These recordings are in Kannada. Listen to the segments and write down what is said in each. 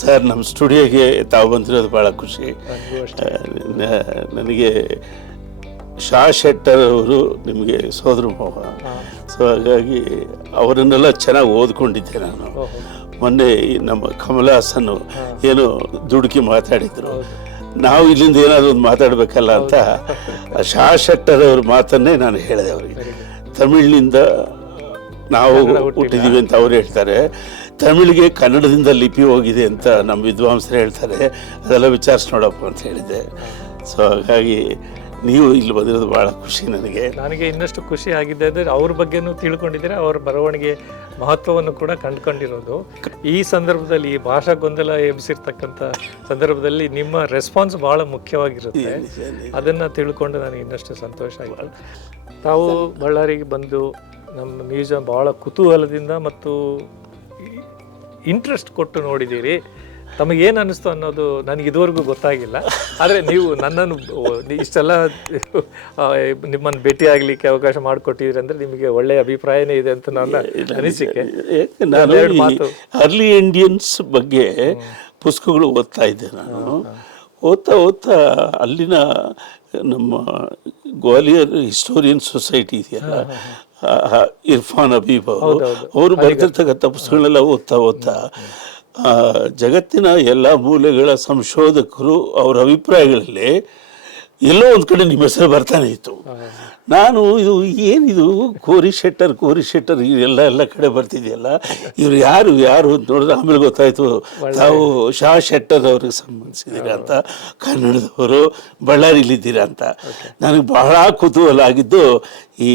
ಸರ್, ನಮ್ಮ ಸ್ಟುಡಿಯೋಗೆ ತಾವು ಬಂದಿರೋದು ಭಾಳ ಖುಷಿ. ನನಗೆ ಶಾ ಶೆಟ್ಟರ್ ಅವರು ನಿಮಗೆ ಸೋದರ ಮಾವ. ಸೊ ಹಾಗಾಗಿ ಅವರನ್ನೆಲ್ಲ ಚೆನ್ನಾಗಿ ಓದ್ಕೊಂಡಿದ್ದೆ ನಾನು. ಮೊನ್ನೆ ನಮ್ಮ ಕಮಲ್ ಹಾಸನ್ ಏನೋ ದುಡುಕಿ ಮಾತಾಡಿದ್ರು, ನಾವು ಇಲ್ಲಿಂದ ಏನಾದರೂ ಒಂದು ಮಾತಾಡಬೇಕಲ್ಲ ಅಂತ ಶಾ ಶೆಟ್ಟರ್ ಅವ್ರ ಮಾತನ್ನೇ ನಾನು ಹೇಳಿದೆ ಅವರಿಗೆ. ತಮಿಳಿನಿಂದ ನಾವು ಹುಟ್ಟಿದ್ದೀವಿ ಅಂತ ಅವ್ರು ಹೇಳ್ತಾರೆ, ತಮಿಳಿಗೆ ಕನ್ನಡದಿಂದ ಲಿಪಿ ಹೋಗಿದೆ ಅಂತ ನಮ್ಮ ವಿದ್ವಾಂಸರು ಹೇಳ್ತಾರೆ, ಅದೆಲ್ಲ ವಿಚಾರಿಸಿ ನೋಡಪ್ಪ ಅಂತ ಹೇಳಿದೆ. ಸೊ ಹಾಗಾಗಿ ನೀವು ಇಲ್ಲಿ ಬಂದಿರೋದು ಭಾಳ ಖುಷಿ ನನಗೆ ಇನ್ನಷ್ಟು ಖುಷಿ ಆಗಿದೆ ಅಂದರೆ ಅವ್ರ ಬಗ್ಗೆನೂ ತಿಳ್ಕೊಂಡಿದ್ದೀರಾ, ಅವ್ರ ಬರವಣಿಗೆ ಮಹತ್ವವನ್ನು ಕೂಡ ಕಂಡುಕೊಂಡಿರೋದು. ಈ ಸಂದರ್ಭದಲ್ಲಿ ಈ ಭಾಷಾ ಗೊಂದಲ ಎಬ್ಬಿಸಿರ್ತಕ್ಕಂಥ ಸಂದರ್ಭದಲ್ಲಿ ನಿಮ್ಮ ರೆಸ್ಪಾನ್ಸ್ ಭಾಳ ಮುಖ್ಯವಾಗಿರುತ್ತೆ. ಅದನ್ನು ತಿಳ್ಕೊಂಡು ನನಗೆ ಇನ್ನಷ್ಟು ಸಂತೋಷ ಆಯಿತು. ತಾವು ಬಳ್ಳಾರಿಗೆ ಬಂದು ನಮ್ಮ ಮ್ಯೂಸಿಯಂ ಭಾಳ ಕುತೂಹಲದಿಂದ ಮತ್ತು ಇಂಟ್ರೆಸ್ಟ್ ಕೊಟ್ಟು ನೋಡಿದ್ದೀರಿ. ತಮಗೇನು ಅನ್ನಿಸ್ತು ಅನ್ನೋದು ನನಗೆ ಇದುವರೆಗೂ ಗೊತ್ತಾಗಿಲ್ಲ. ಆದರೆ ನೀವು ನನ್ನನ್ನು ಇಷ್ಟೆಲ್ಲ ನಿಮ್ಮನ್ನು ಭೇಟಿಯಾಗಲಿಕ್ಕೆ ಅವಕಾಶ ಮಾಡಿಕೊಟ್ಟಿದ್ದೀರಿ ಅಂದರೆ ನಿಮಗೆ ಒಳ್ಳೆಯ ಅಭಿಪ್ರಾಯನೇ ಇದೆ ಅಂತ ನನ್ನ ಅನಿಸಿಕೆ. ನಾನು ಅರ್ಲಿ ಇಂಡಿಯನ್ಸ್ ಬಗ್ಗೆ ಪುಸ್ತಕಗಳು ಓದ್ತಾ ಇದ್ದೆ. ನಾನು ಓದ್ತಾ ಅಲ್ಲಿನ ನಮ್ಮ ಗ್ವಾಲಿಯರ್ ಹಿಸ್ಟೋರಿಯನ್ ಸೊಸೈಟಿ ಇದೆಯಲ್ಲ, ಇರ್ಫಾನ್ ಹಬೀಬ್ ಅವರು ಬರೆದಿರ್ತಕ್ಕಂಥ ಪುಸ್ತಕಗಳೆಲ್ಲ ಓದ್ತಾ ಜಗತ್ತಿನ ಎಲ್ಲ ಮೂಲೆಗಳ ಸಂಶೋಧಕರು ಅವರ ಅಭಿಪ್ರಾಯಗಳಲ್ಲಿ ಎಲ್ಲೋ ಒಂದು ಕಡೆ ನಿಮ್ಮ ಹೆಸರು ಬರ್ತಾನೆ ಇತ್ತು. ನಾನು ಇದು ಏನಿದು ಕೋರಿ ಶೆಟ್ಟರ್ ಎಲ್ಲ ಕಡೆ ಬರ್ತಿದೆಯಲ್ಲ, ಇವ್ರು ಯಾರು ಅಂತ ನೋಡಿದ್ರೆ ಆಮೇಲೆ ಗೊತ್ತಾಯಿತು ತಾವು ಶಾ ಶೆಟ್ಟರ್ ಅವ್ರಿಗೆ ಸಂಬಂಧಿಸಿದ್ದೀರಾ ಅಂತ, ಕನ್ನಡದವರು, ಬಳ್ಳಾರಿಲಿದ್ದೀರಾ ಅಂತ. ನನಗೆ ಬಹಳ ಕುತೂಹಲ ಆಗಿದ್ದು ಈ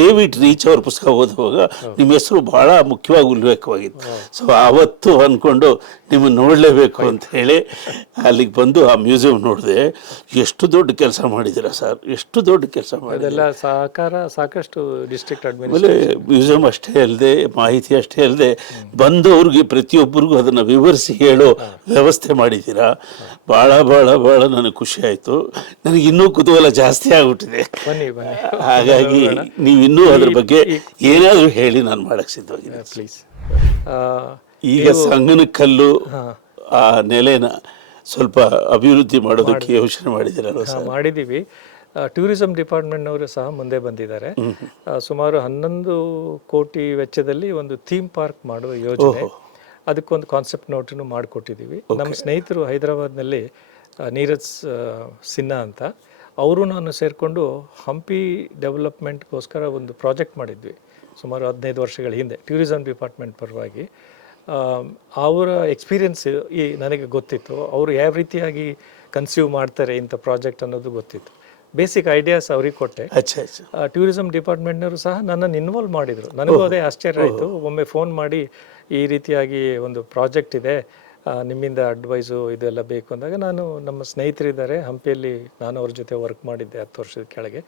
ಡೇವಿಡ್ ರೀಚ್ ಅವ್ರ ಪುಸ್ತಕ ಓದುವಾಗ ನಿಮ್ಮ ಹೆಸರು ಬಹಳ ಮುಖ್ಯವಾಗಿ ಉಲ್ಲೇಖವಾಗಿತ್ತು. ಸೊ ಆವತ್ತು ಅಂದ್ಕೊಂಡು ನಿಮ್ಮನ್ನು ನೋಡಲೇಬೇಕು ಅಂತ ಹೇಳಿ ಅಲ್ಲಿಗೆ ಬಂದು ಆ ಮ್ಯೂಸಿಯಂ ನೋಡಿದೆ. ಎಷ್ಟು ದೊಡ್ಡ ಕೆಲಸ ಮಾಡಿದ್ದೀರಾ ಸರ್, ಎಷ್ಟು ದೊಡ್ಡ ಕೆಲಸ ಮಾಡಿಲ್ಲ. ಸಹಕಾರ ಸಾಕಷ್ಟು ಡಿಸ್ಟ್ರಿಕ್ಟ್ ಆಮೇಲೆ ಮ್ಯೂಸಿಯಂ ಅಷ್ಟೇ ಅಲ್ಲದೆ, ಮಾಹಿತಿ ಅಷ್ಟೇ ಅಲ್ಲದೆ, ಬಂದವ್ರಿಗೆ ಪ್ರತಿಯೊಬ್ಬರಿಗೂ ಅದನ್ನು ವಿವರಿಸಿ ಹೇಳೋ ವ್ಯವಸ್ಥೆ ಮಾಡಿದ್ದೀರಾ. ಭಾಳ ಭಾಳ ಭಾಳ ನನಗೆ ಖುಷಿ ಆಯಿತು. ನನಗೆ ಇನ್ನೂ ಕುತೂಹಲ ಜಾಸ್ತಿ ಆಗ್ಬಿಟ್ಟಿದೆ. ಹಾಗಾಗಿ ನೀವು ಇನ್ನೂ ಅದ್ರ ಬಗ್ಗೆ ಏನಾದರೂ ಹೇಳಿ ನಾನು ಮಾಡಕ್ಕೆ ಸಿದ್ಧವಾಗಿದೆ ಪ್ಲೀಸ್. ಈಗ ಸಂಗನ ಕಲ್ಲು ಆ ನೆಲೆನ ಸ್ವಲ್ಪ ಅಭಿವೃದ್ಧಿ ಮಾಡೋದಕ್ಕೆ ಯೋಚನೆ ಮಾಡಿದ್ದೀರಲ್ಲ ಸರ್? ಮಾಡಿದ್ದೀವಿ. ಟೂರಿಸಂ ಡಿಪಾರ್ಟ್ಮೆಂಟ್ನವರು ಸಹ ಮುಂದೆ ಬಂದಿದ್ದಾರೆ. ಸುಮಾರು 11 ಕೋಟಿ ವೆಚ್ಚದಲ್ಲಿ ಒಂದು ಥೀಮ್ ಪಾರ್ಕ್ ಮಾಡುವ ಯೋಜನೆ, ಅದಕ್ಕೊಂದು ಕಾನ್ಸೆಪ್ಟ್ ನೋಟನ್ನು ಮಾಡಿಕೊಟ್ಟಿದ್ದೀವಿ. ನಮ್ಮ ಸ್ನೇಹಿತರು ಹೈದರಾಬಾದ್ನಲ್ಲಿ ನೀರಜ್ ಸಿನ್ಹಾ ಅಂತ, ಅವರು ನಾನು ಸೇರಿಕೊಂಡು ಹಂಪಿ ಡೆವಲಪ್ಮೆಂಟ್ಗೋಸ್ಕರ ಒಂದು ಪ್ರಾಜೆಕ್ಟ್ ಮಾಡಿದ್ವಿ ಸುಮಾರು 15 ವರ್ಷಗಳ ಹಿಂದೆ ಟೂರಿಸಂ ಡಿಪಾರ್ಟ್ಮೆಂಟ್ ಪರವಾಗಿ. ಅವರ ಎಕ್ಸ್ಪೀರಿಯನ್ಸ್ ನನಗೆ ಗೊತ್ತಿತ್ತು, ಅವರು ಯಾವ ರೀತಿಯಾಗಿ ಕನ್ಸ್ಯೂವ್ ಮಾಡ್ತಾರೆ ಇಂಥ ಪ್ರಾಜೆಕ್ಟ್ ಅನ್ನೋದು ಗೊತ್ತಿತ್ತು. ಬೇಸಿಕ್ ಐಡಿಯಾಸ್ ಅವ್ರಿಗೆ ಕೊಟ್ಟೆ. ಟೂರಿಸಂ ಡಿಪಾರ್ಟ್ಮೆಂಟ್ನವರು ಸಹ ನನ್ನನ್ನು ಇನ್ವಾಲ್ವ್ ಮಾಡಿದರು. ನನಗೂ ಅದೇ ಆಶ್ಚರ್ಯ ಆಯಿತು. ಒಮ್ಮೆ ಫೋನ್ ಮಾಡಿ ಈ ರೀತಿಯಾಗಿ ಒಂದು ಪ್ರಾಜೆಕ್ಟ್ ಇದೆ, ನಿಮ್ಮಿಂದ ಅಡ್ವೈಸು ಇದೆಲ್ಲ ಬೇಕು ಅಂದಾಗ, ನಾನು ನಮ್ಮ ಸ್ನೇಹಿತರಿದ್ದಾರೆ ಹಂಪಿಯಲ್ಲಿ, ನಾನು ಅವ್ರ ಜೊತೆ ವರ್ಕ್ ಮಾಡಿದ್ದೆ 10 ವರ್ಷದ ಕೆಳಗೆ,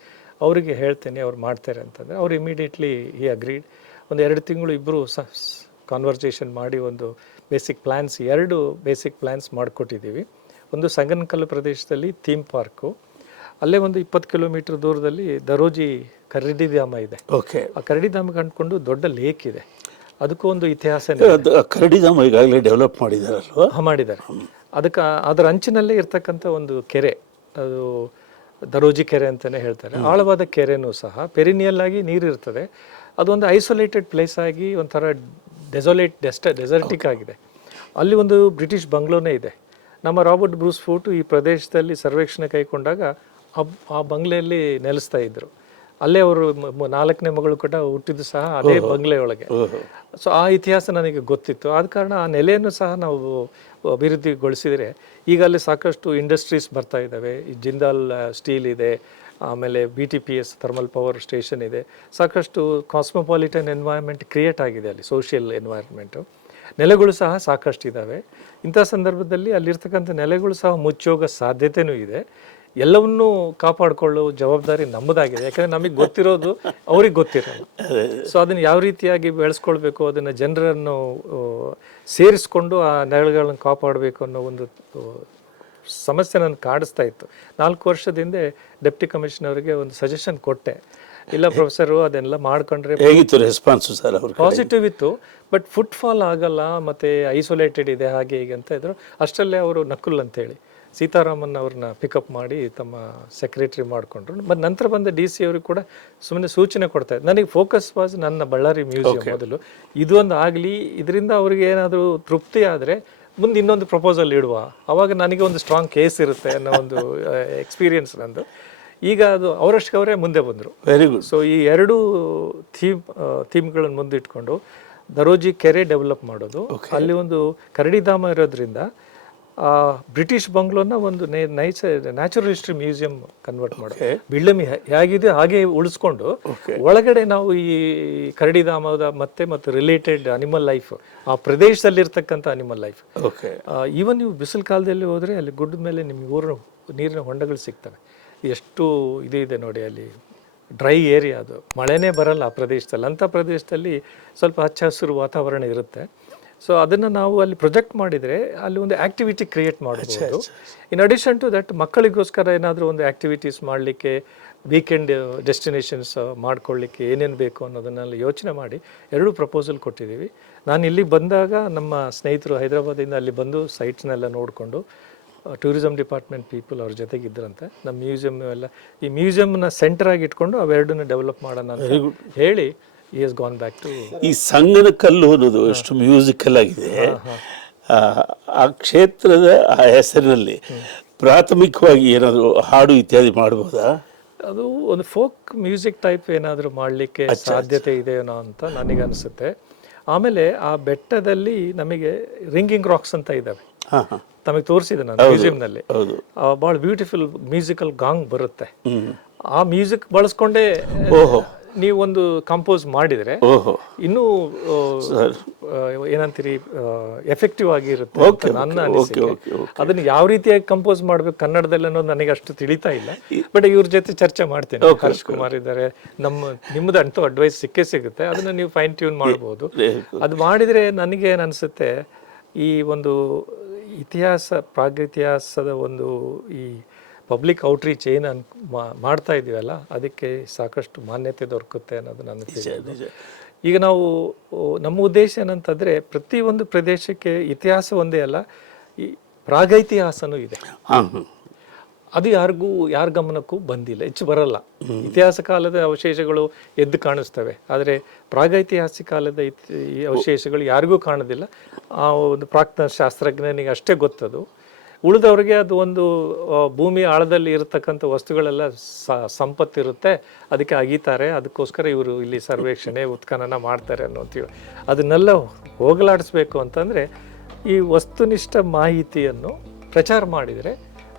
ಅವರಿಗೆ ಹೇಳ್ತೇನೆ ಅವ್ರು ಮಾಡ್ತಾರೆ ಅಂತಂದರೆ ಅವ್ರು ಇಮಿಡಿಯೇಟ್ಲಿ ಈ ಅಗ್ರೀಡ್. ಒಂದು 2 ತಿಂಗಳು ಇಬ್ಬರು ಕಾನ್ವರ್ಸೇಷನ್ ಮಾಡಿ ಒಂದು ಎರಡು ಬೇಸಿಕ್ ಪ್ಲ್ಯಾನ್ಸ್ ಮಾಡಿಕೊಟ್ಟಿದ್ದೀವಿ. ಒಂದು ಸಂಗನಕಲ್ಲು ಪ್ರದೇಶದಲ್ಲಿ ಥೀಮ್ ಪಾರ್ಕು, ಅಲ್ಲೇ ಒಂದು 20 ಕಿಲೋಮೀಟರ್ ದೂರದಲ್ಲಿ ದರೋಜಿ ಕರಡಿಧಾಮ ಇದೆ. ಆ ಕರಡಿಧಾಮಕ್ಕೆ ಅಂದ್ಕೊಂಡು ದೊಡ್ಡ ಲೇಕ್ ಇದೆ, ಅದಕ್ಕೂ ಒಂದು ಇತಿಹಾಸ. ಕರಡಿಧಾಮ ಈಗಾಗಲೇ ಡೆವಲಪ್ ಮಾಡಿದಾರಲ್ವ? ಮಾಡಿದ್ದಾರೆ. ಅದಕ್ಕೆ ಅದರ ಅಂಚಿನಲ್ಲೇ ಇರ್ತಕ್ಕಂಥ ಒಂದು ಕೆರೆ, ಅದು ದರೋಜಿ ಕೆರೆ ಅಂತಲೇ ಹೇಳ್ತಾರೆ. ಆಳವಾದ ಕೆರೆನೂ ಸಹ ಪೆರಿನಿಯಲ್ ಆಗಿ ನೀರಿರ್ತದೆ. ಅದೊಂದು ಐಸೋಲೇಟೆಡ್ ಪ್ಲೇಸ್ ಆಗಿ ಒಂಥರ ಡೆಸರ್ಟಿಕ್ ಆಗಿದೆ. ಅಲ್ಲಿ ಒಂದು ಬ್ರಿಟಿಷ್ ಬಂಗ್ಲೋನೇ ಇದೆ. ನಮ್ಮ ರಾಬರ್ಟ್ ಬ್ರೂಸ್ ಫೋರ್ಟ್ ಈ ಪ್ರದೇಶದಲ್ಲಿ ಸರ್ವೇಕ್ಷಣೆ ಕೈಗೊಂಡಾಗ ಆ ಬಂಗ್ಲೆಯಲ್ಲಿ ನೆಲೆಸ್ತಾ ಇದ್ದರು. ಅಲ್ಲೇ ಅವರು 4ನೇ ಮಗಳು ಕೂಡ ಹುಟ್ಟಿದ್ದು ಸಹ ಅದೇ ಬಂಗ್ಲೆ ಒಳಗೆ. ಸೊ ಆ ಇತಿಹಾಸ ನನಗೆ ಗೊತ್ತಿತ್ತು. ಆದ ಕಾರಣ ಆ ನೆಲೆಯನ್ನು ಸಹ ನಾವು ಅಭಿವೃದ್ಧಿಗೊಳಿಸಿದರೆ ಈಗ ಅಲ್ಲಿ ಸಾಕಷ್ಟು ಇಂಡಸ್ಟ್ರೀಸ್ ಬರ್ತಾ ಇದ್ದಾವೆ. ಈ ಜಿಂದಾಲ್ ಸ್ಟೀಲ್ ಇದೆ, ಆಮೇಲೆ BTPS ಥರ್ಮಲ್ ಪವರ್ ಸ್ಟೇಷನ್ ಇದೆ. ಸಾಕಷ್ಟು ಕಾಸ್ಮೋಪಾಲಿಟನ್ ಎನ್ವೈರ್ಮೆಂಟ್ ಕ್ರಿಯೇಟ್ ಆಗಿದೆ ಅಲ್ಲಿ, ಸೋಷಿಯಲ್ ಎನ್ವೈರ್ಮೆಂಟು. ನೆಲೆಗಳು ಸಹ ಸಾಕಷ್ಟು ಇದ್ದಾವೆ. ಇಂಥ ಸಂದರ್ಭದಲ್ಲಿ ಅಲ್ಲಿರ್ತಕ್ಕಂಥ ನೆಲೆಗಳು ಸಹ ಮುಚ್ಚೋಗೋ ಸಾಧ್ಯತೆಯೂ ಇದೆ. ಎಲ್ಲವನ್ನೂ ಕಾಪಾಡಿಕೊಳ್ಳುವ ಜವಾಬ್ದಾರಿ ನಮ್ಮದಾಗಿದೆ. ಯಾಕಂದರೆ ನಮಗೆ ಗೊತ್ತಿರೋದು ಅವ್ರಿಗೆ ಗೊತ್ತಿರೋಲ್ಲ. ಸೊ ಅದನ್ನು ಯಾವ ರೀತಿಯಾಗಿ ಬೆಳೆಸ್ಕೊಳ್ಬೇಕು, ಅದನ್ನು ಜನರನ್ನು ಸೇರಿಸ್ಕೊಂಡು ಆ ನೆಲೆಗಳನ್ನು ಕಾಪಾಡಬೇಕು ಅನ್ನೋ ಒಂದು ಸಮಸ್ಯೆ ನನಗೆ ಕಾಡಿಸ್ತಾ ಇತ್ತು. 4 ವರ್ಷದ ಹಿಂದೆ ಡೆಪ್ಟಿ ಕಮಿಷನರ್ಗೆ ಒಂದು ಸಜೆಷನ್ ಕೊಟ್ಟೆ. ಇಲ್ಲ ಪ್ರೊಫೆಸರು ಅದೆಲ್ಲ ಮಾಡ್ಕೊಂಡ್ರೆ ಹೇಗಿತ್ತು ರೆಸ್ಪಾನ್ಸು ಸರ್ ಅವ್ರ ಪಾಸಿಟಿವ್ ಇತ್ತು. ಬಟ್ ಫುಟ್ಫಾಲ್ ಆಗಲ್ಲ ಮತ್ತು ಐಸೋಲೇಟೆಡ್ ಇದೆ ಹಾಗೆ ಹೀಗೆ ಅಂತ ಇದ್ರು. ಅಷ್ಟರಲ್ಲೇ ಅವರು ನಕುಲ್ ಅಂತೇಳಿ ಸೀತಾರಾಮನ್ ಅವ್ರನ್ನ ಪಿಕಪ್ ಮಾಡಿ ತಮ್ಮ ಸೆಕ್ರೆಟರಿ ಮಾಡಿಕೊಂಡ್ರು. ಮತ್ತು ನಂತರ ಬಂದ ಡಿ ಸಿ ಅವ್ರಿಗೆ ಕೂಡ ಸುಮ್ಮನೆ ಸೂಚನೆ ಕೊಡ್ತಾ ಇದ್ದೆ. ನನಗೆ ಫೋಕಸ್ ವಾಸ್ ನನ್ನ ಬಳ್ಳಾರಿ ಮ್ಯೂಸಿಯಂ ಮೊದಲು ಇದೊಂದು ಆಗಲಿ, ಇದರಿಂದ ಅವ್ರಿಗೆ ಏನಾದರೂ ತೃಪ್ತಿ ಆದರೆ ಮುಂದೆ ಇನ್ನೊಂದು ಪ್ರಪೋಸಲ್ ಇಡುವ, ಆವಾಗ ನನಗೆ ಒಂದು ಸ್ಟ್ರಾಂಗ್ ಕೇಸ್ ಇರುತ್ತೆ ಅನ್ನೋ ಒಂದು ಎಕ್ಸ್ಪೀರಿಯನ್ಸ್ ನಂದು. ಈಗ ಅದು ಅವರಷ್ಟಕ್ಕೆ ಅವರೇ ಮುಂದೆ ಬಂದರು. Very good. ಸೊ ಈ ಎರಡು ಥೀಮ್ಗಳನ್ನು ಮುಂದಿಟ್ಕೊಂಡು ದರೋಜಿ ಕೆರೆ ಡೆವಲಪ್ ಮಾಡೋದು, ಅಲ್ಲಿ ಒಂದು ಕರಡಿಧಾಮ ಇರೋದ್ರಿಂದ ಬ್ರಿಟಿಷ್ ಬಂಗ್ಲೋನ ಒಂದು ನ್ಯಾಚುರಲ್ ಹಿಸ್ಟ್ರಿ ಮ್ಯೂಸಿಯಂ ಕನ್ವರ್ಟ್ ಮಾಡೋದು. ಬಿಳ್ಳಮಿ ಹೇಗಿದೆ ಹಾಗೆ ಉಳಿಸ್ಕೊಂಡು ಒಳಗಡೆ ನಾವು ಈ ಕರಡಿಧಾಮದ ಮತ್ತು ರಿಲೇಟೆಡ್ ಅನಿಮಲ್ ಲೈಫ್, ಆ ಪ್ರದೇಶದಲ್ಲಿರ್ತಕ್ಕಂಥ ಅನಿಮಲ್ ಲೈಫ್. ಈವನ್ ನೀವು ಬಿಸಿಲು ಕಾಲದಲ್ಲಿ ಹೋದರೆ ಅಲ್ಲಿ ಗುಡ್ಡದ ಮೇಲೆ ನಿಮಗೆ ನೀರಿನ ಹೊಂಡಗಳು ಸಿಗ್ತವೆ. ಎಷ್ಟು ಇದೆ ನೋಡಿ, ಅಲ್ಲಿ ಡ್ರೈ ಏರಿಯಾ, ಅದು ಮಳೆನೇ ಬರಲ್ಲ ಆ ಪ್ರದೇಶದಲ್ಲಿ. ಅಂಥ ಪ್ರದೇಶದಲ್ಲಿ ಸ್ವಲ್ಪ ಹಚ್ಚ ಹಸಿರು ವಾತಾವರಣ ಇರುತ್ತೆ. ಸೊ ಅದನ್ನು ನಾವು ಅಲ್ಲಿ ಪ್ರೊಜೆಕ್ಟ್ ಮಾಡಿದರೆ ಅಲ್ಲಿ ಒಂದು ಆ್ಯಕ್ಟಿವಿಟಿ ಕ್ರಿಯೇಟ್ ಮಾಡ್ಬೋದು. ಇನ್ ಅಡಿಷನ್ ಟು ದಟ್ ಮಕ್ಕಳಿಗೋಸ್ಕರ ಏನಾದರೂ ಒಂದು ಆ್ಯಕ್ಟಿವಿಟೀಸ್ ಮಾಡಲಿಕ್ಕೆ, ವೀಕೆಂಡ್ ಡೆಸ್ಟಿನೇಷನ್ಸ್ ಮಾಡ್ಕೊಳ್ಳಿಕ್ಕೆ ಏನೇನು ಬೇಕು ಅನ್ನೋದನ್ನೆಲ್ಲ ಯೋಚನೆ ಮಾಡಿ ಎರಡು ಪ್ರಪೋಸಲ್ ಕೊಟ್ಟಿದ್ದೀವಿ. ನಾನು ಇಲ್ಲಿಗೆ ಬಂದಾಗ ನಮ್ಮ ಸ್ನೇಹಿತರು ಹೈದರಾಬಾದಿಂದ ಅಲ್ಲಿ ಬಂದು ಸೈಟ್ಸ್ನೆಲ್ಲ ನೋಡಿಕೊಂಡು, ಟೂರಿಸಮ್ ಡಿಪಾರ್ಟ್ಮೆಂಟ್ ಪೀಪಲ್ ಅವ್ರ ಜೊತೆಗಿದ್ದರಂತೆ. ನಮ್ಮ ಮ್ಯೂಸಿಯಮ್ ಎಲ್ಲ ಈ ಮ್ಯೂಸಿಯಮ್ನ ಸೆಂಟರಾಗಿ ಇಟ್ಕೊಂಡು ಅವೆರಡನ್ನ ಡೆವಲಪ್ ಮಾಡೋಣ ಅಂತ ಹೇಳಿ he has gone back to ಈ ಸಂಗನ ಕಲ್ಲು ಅನ್ನೋದು ಎಷ್ಟು ಮ್ಯೂಸಿಕಲ್ ಆಗಿದೆ. ಆ ಕ್ಷೇತ್ರದ ಆ ಹೆಸರಿನಲ್ಲಿ ಪ್ರಾಥಮಿಕವಾಗಿ ಏನಾದರೂ ಹಾಡು ಇತ್ಯಾದಿ ಮಾಡ್ಬೋದಾ? ಅದು ಒಂದು ಫೋಕ್ ಮ್ಯೂಸಿಕ್ ಟೈಪ್ ಏನಾದರೂ ಮಾಡಲಿಕ್ಕೆ ಸಾಧ್ಯತೆ ಇದೆಯೋ ಅಂತ ನನಗೆ ಅನಿಸುತ್ತೆ. ಆಮೇಲೆ ಆ ಬೆಟ್ಟದಲ್ಲಿ ನಮಗೆ ರಿಂಗಿಂಗ್ ರಾಕ್ಸ್ ಅಂತ ಇದ್ದಾವೆ, ತಮಗೆ ತೋರಿಸಿದೆ ನಾನು ಮ್ಯೂಸಿಯಂನಲ್ಲಿ. ಭಾಳ ಬ್ಯೂಟಿಫುಲ್ ಮ್ಯೂಸಿಕಲ್ ಗಾಂಗ್ ಬರುತ್ತೆ. ಆ ಮ್ಯೂಸಿಕ್ ಬಳಸ್ಕೊಂಡೇ ನೀವು ಒಂದು ಕಂಪೋಸ್ ಮಾಡಿದರೆ ಇನ್ನೂ ಏನಂತೀರಿ ಎಫೆಕ್ಟಿವ್ ಆಗಿರುತ್ತೆ ನನ್ನ ಅನಿಸಿಕೆ. ಅದನ್ನು ಯಾವ ರೀತಿಯಾಗಿ ಕಂಪೋಸ್ ಮಾಡಬೇಕು ಕನ್ನಡದಲ್ಲಿ ಅನ್ನೋದು ನನಗೆ ಅಷ್ಟು ತಿಳಿತಾ ಇಲ್ಲ. ಬಟ್ ಇವ್ರ ಜೊತೆ ಚರ್ಚೆ ಮಾಡ್ತೇನೆ. ಹರ್ಷ್ ಕುಮಾರ್ ಇದ್ದಾರೆ, ನಿಮ್ಮದು ಅಂತೂ ಅಡ್ವೈಸ್ ಸಿಗುತ್ತೆ. ಅದನ್ನು ನೀವು ಫೈನ್ ಟ್ಯೂನ್ ಮಾಡ್ಬೋದು. ಅದು ಮಾಡಿದರೆ ನನಗೆ ಏನು ಅನಿಸುತ್ತೆ, ಈ ಒಂದು ಪ್ರಾಗಿತಿಹಾಸದ ಒಂದು ಈ ಪಬ್ಲಿಕ್ ಔಟ್ರೀಚ್ ಏನು ಮಾಡ್ತಾ ಇದೀವಲ್ಲ, ಅದಕ್ಕೆ ಸಾಕಷ್ಟು ಮಾನ್ಯತೆ ದೊರಕುತ್ತೆ ಅನ್ನೋದು ನನ್ನ ತಿಳಿಯೋದು. ಈಗ ನಾವು ನಮ್ಮ ಉದ್ದೇಶ ಏನಂತಂದರೆ, ಪ್ರತಿಯೊಂದು ಪ್ರದೇಶಕ್ಕೆ ಇತಿಹಾಸ ಒಂದೇ ಅಲ್ಲ, ಈ ಪ್ರಾಗೈತಿಹಾಸನೂ ಇದೆ. ಅದು ಯಾರ ಗಮನಕ್ಕೂ ಬಂದಿಲ್ಲ, ಹೆಚ್ಚು ಬರಲ್ಲ. ಇತಿಹಾಸ ಕಾಲದ ಅವಶೇಷಗಳು ಎದ್ದು ಕಾಣಿಸ್ತವೆ, ಆದರೆ ಪ್ರಾಗೈತಿಹಾಸಿಕ ಕಾಲದ ಈ ಅವಶೇಷಗಳು ಯಾರಿಗೂ ಕಾಣೋದಿಲ್ಲ. ಆ ಒಂದು ಪ್ರಾಕ್ತನ ಶಾಸ್ತ್ರಜ್ಞನಿಗೆ ಅಷ್ಟೇ ಗೊತ್ತದು. ಉಳಿದವ್ರಿಗೆ ಅದು ಒಂದು ಭೂಮಿ ಆಳದಲ್ಲಿ ಇರತಕ್ಕಂಥ ವಸ್ತುಗಳೆಲ್ಲ ಸಂಪತ್ತಿರುತ್ತೆ, ಅದಕ್ಕೆ ಅಗೀತಾರೆ, ಅದಕ್ಕೋಸ್ಕರ ಇವರು ಇಲ್ಲಿ ಸರ್ವೇಕ್ಷಣೆ ಉತ್ಖನನ ಮಾಡ್ತಾರೆ ಅನ್ನೋಂತೀವಿ. ಅದನ್ನೆಲ್ಲ ಹೋಗಲಾಡಿಸ್ಬೇಕು ಅಂತಂದರೆ ಈ ವಸ್ತುನಿಷ್ಠ ಮಾಹಿತಿಯನ್ನು ಪ್ರಚಾರ ಮಾಡಿದರೆ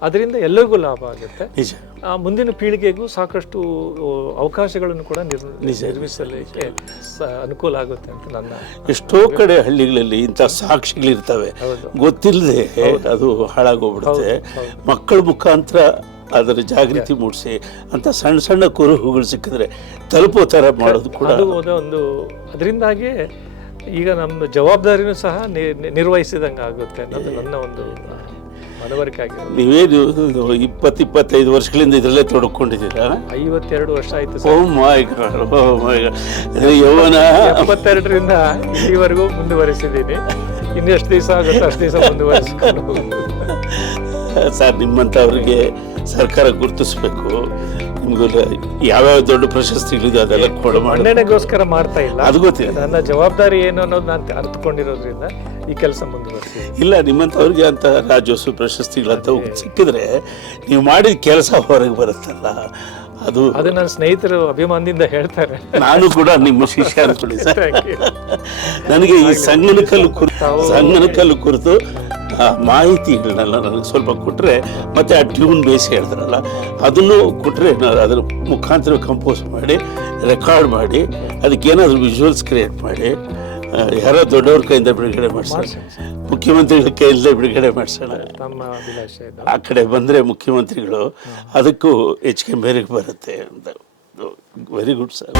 ಅದರಿಂದ ಎಲ್ಲರಿಗೂ ಲಾಭ ಆಗುತ್ತೆ. ಆ ಮುಂದಿನ ಪೀಳಿಗೆಗೂ ಸಾಕಷ್ಟು ಅವಕಾಶಗಳನ್ನು ಕೂಡ ನಿರ್ಮಿಸಲಿಕ್ಕೆ ಅನುಕೂಲ ಆಗುತ್ತೆ ಅಂತ ನನ್ನ. ಎಷ್ಟೋ ಕಡೆ ಹಳ್ಳಿಗಳಲ್ಲಿ ಇಂಥ ಸಾಕ್ಷಿಗಳಿರ್ತವೆ, ಗೊತ್ತಿಲ್ಲದೆ ಅದು ಹಾಳಾಗೋಗ್ಬಿಡುತ್ತೆ. ಮಕ್ಕಳ ಮುಖಾಂತರ ಅದರ ಜಾಗೃತಿ ಮೂಡಿಸಿ ಅಂತ ಸಣ್ಣ ಸಣ್ಣ ಕುರುಹುಗಳು ಸಿಕ್ಕಿದ್ರೆ ತಲುಪೋ ಥರ ಮಾಡೋದು ಕೂಡ ಒಂದು ಅದರಿಂದಾಗಿ ಈಗ ನಮ್ಮ ಜವಾಬ್ದಾರಿನೂ ಸಹ ನಿರ್ವಹಿಸಿದಂಗೆ ಆಗುತ್ತೆ ಅನ್ನೋದು ನನ್ನ ಒಂದು ಮನವರಿಕೆ ಆಗಿದೆ. ನೀವೇನು 20-25 ವರ್ಷಗಳಿಂದ ಇದರಲ್ಲೇ ತೊಡಕೊಂಡಿದ್ದೀರಾ? 52 ವರ್ಷ ಆಯ್ತು. ಯೌವನ 72ರಿಂದ ಇಲ್ಲಿವರೆಗೂ ಮುಂದುವರಿಸಿದ್ದೀನಿ. ಇನ್ನೆಷ್ಟು ದಿವಸ ಆಗುತ್ತೆ ಅಷ್ಟು ದಿವಸ ಮುಂದುವರಿಸಿಕೊಂಡು. ಸರ್, ನಿಮ್ಮಂಥವ್ರಿಗೆ ಸರ್ಕಾರ ಗುರುತಿಸ್ಬೇಕು. ನಿಮ್ಗೆ ಯಾವ್ಯಾವ ದೊಡ್ಡ ಪ್ರಶಸ್ತಿಗಳಿದೆ ಅದೆಲ್ಲ ಕೊಡ ಮನ್ನಣೆಗೋಸ್ಕರ ಮಾಡ್ತಾ ಇಲ್ಲ, ಅದು ಗೊತ್ತಿಲ್ಲ. ನನ್ನ ಜವಾಬ್ದಾರಿ ಏನು ಅನ್ನೋದು ನಾನು ಅರ್ಥಕೊಂಡಿರೋದ್ರಿಂದ ಈ ಕೆಲಸ ಮುಂದುವರಿಸಿ. ಇಲ್ಲ, ನಿಮ್ಮಂಥವ್ರಿಗೆ ಅಂತ ರಾಜ್ಯೋತ್ಸವ ಪ್ರಶಸ್ತಿಗಳಂತ ಸಿಕ್ಕಿದ್ರೆ ನೀವು ಮಾಡಿದ ಕೆಲಸ ಹೊರಗೆ ಬರುತ್ತಲ್ಲ, ಅದು ನನ್ನ ಸ್ನೇಹಿತರು ಅಭಿಮಾನದಿಂದ ಹೇಳ್ತಾರೆ. ನಾನು ಕೂಡ ನಿಮ್ಮ ಶಿಷ್ಯ ಅನ್ಕೊಳ್ಳಿ ಸರ್. ನನಗೆ ಈ ಸಂಗನ ಕಲ್ಲು ಕುರಿತು ಮಾಹಿತಿಗಳನ್ನೆಲ್ಲ ನನಗೆ ಸ್ವಲ್ಪ ಕೊಟ್ಟರೆ, ಮತ್ತು ಆ ಟ್ಯೂನ್ ಬೇಸ್ ಹೇಳ್ತಾರಲ್ಲ ಅದನ್ನು ಕೊಟ್ಟರೆ ಅದರ ಮುಖಾಂತರ ಕಂಪೋಸ್ ಮಾಡಿ ರೆಕಾರ್ಡ್ ಮಾಡಿ ಅದಕ್ಕೇನಾದರೂ ವಿಜುವಲ್ಸ್ ಕ್ರಿಯೇಟ್ ಮಾಡಿ ಯಾರೋ ದೊಡ್ಡವ್ರ ಕೈಯಿಂದ ಬಿಡುಗಡೆ ಮಾಡಿಸೋಣ, ಮುಖ್ಯಮಂತ್ರಿಗಳ ಕೈಯಿಂದ ಬಿಡುಗಡೆ ಮಾಡಿಸೋಣ. ಆ ಕಡೆ ಬಂದರೆ ಮುಖ್ಯಮಂತ್ರಿಗಳು ಅದಕ್ಕೂ ಹೆಚ್ಚಿಗೆ ಮೇರೆಗೆ ಬರುತ್ತೆ ಅಂತ. Very good sir.